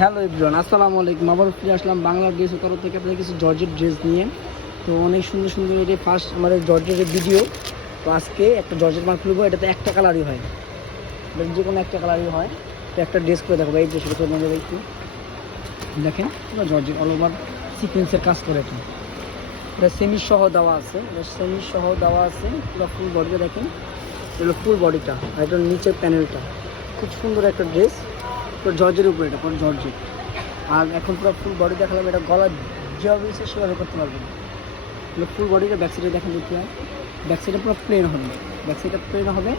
Hello everyone আসসালামু আলাইকুম। আবার ফিরে আসলাম বাংলা ড্রেসের তরফ থেকে আপনাদের কিছু জর্জের ড্রেস নিয়ে। তো অনেক সুন্দর সুন্দর এটা ফার্স্ট আমাদের জর্জের ভিডিও তো আজকে একটা জর্জের মাল খুলবো, এটাতে একটা কালারই হয়। এটা যে কোনো একটা কালারই হয়। তো একটা ড্রেস করে দেখো এই ড্রেসটা করে নেবে একটু দেখেন জর্জের অল ওভার সিকোয়েন্সের কাজ করে এটা। এটা সেমি সহ দেওয়া আছে। এটা সেমি সহ দেওয়া আছে। পুরো ফুল বডিটা দেখেন। এটা ফুল বডিটা আর এটা নিচের প্যানেলটা খুব সুন্দর একটা ড্রেস পুরো জর্জের উপরে এটা, পুরো জর্জের আর এখন পুরো ফুল বডি দেখালাম, এটা গলা যেভাবে ইচ্ছে সেভাবে করতে পারবেন এগুলো ফুল বডিটা ব্যাক সাইডে দেখেন দেখতে হয়। ব্যাক সাইডে পুরো প্লেন হবে। ব্যাক সাইডে প্লেন হবে,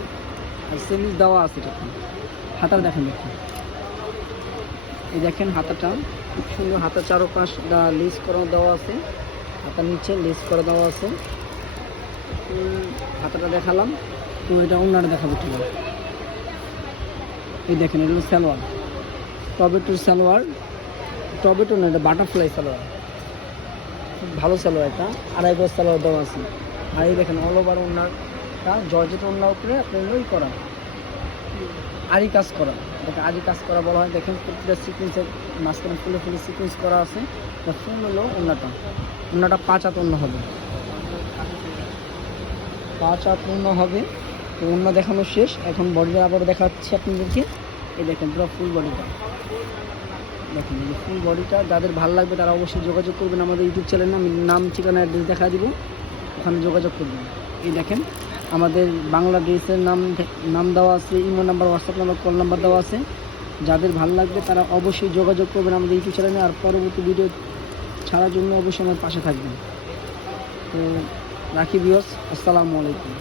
আর সেমিজ দেওয়া আছে এটা। হাতার দেখেন দেখুন এই দেখেন হাতাটা, খুব সুন্দর হাতার চারোপাশটা লেস করা দেওয়া আছে। হাতার নিচে লেস করা দেওয়া আছে। হাতাটা দেখালাম। তো এটা অন্যটা দেখাবো ঠিক আছে এই দেখেন, এটা হলো সালোয়ার। টবেটোর সালোয়ার। টবেটো না, এটা বাটারফ্লাই সালোয়ার। খুব ভালো সালোয়ার এটা। আড়াই গজ সালোয়ার দেওয়া আছে। আর এই দেখেন অল ওভার ওনারটা জর্জেট ওনার উপরে আপনার ওই করা। আরি কাজ করা। এটাকে আরি কাজ করা বলা হয়। দেখেন প্রতিটা সিকুয়েন্সের মাঝখানে ফুলে ফুলে সিকুয়েন্স করা আছে। তা ফুল হলো ওনাটা ওনাটা পাঁচ হাত অন্য হবে। পাঁচ হাত অন্য হবে। অন্য দেখানো শেষ। এখন বডিটা আবার দেখাচ্ছি আপনাদেরকে। এই দেখেন, পুরো ফুল বডিটা দেখেন, এই ফুল বডিটা যাদের ভালো লাগবে তারা অবশ্যই যোগাযোগ করবেন আমাদের ইউটিউব চ্যানেলে। আমি নাম, ঠিকানা, অ্যাড্রেস দেখা দিব, ওখানে যোগাযোগ করবেন। এই দেখেন, আমাদের বাংলা ড্রেসের নাম নাম দেওয়া আছে, Imo number WhatsApp number call number দেওয়া আছে। যাদের ভালো লাগবে তারা অবশ্যই যোগাযোগ করবেন আমাদের ইউটিউব চ্যানেলে, আর পরবর্তী ভিডিও ছাড়ার জন্য অবশ্যই আমার পাশে থাকবেন। তো রাখি বিয়স আসসালামু আলাইকুম।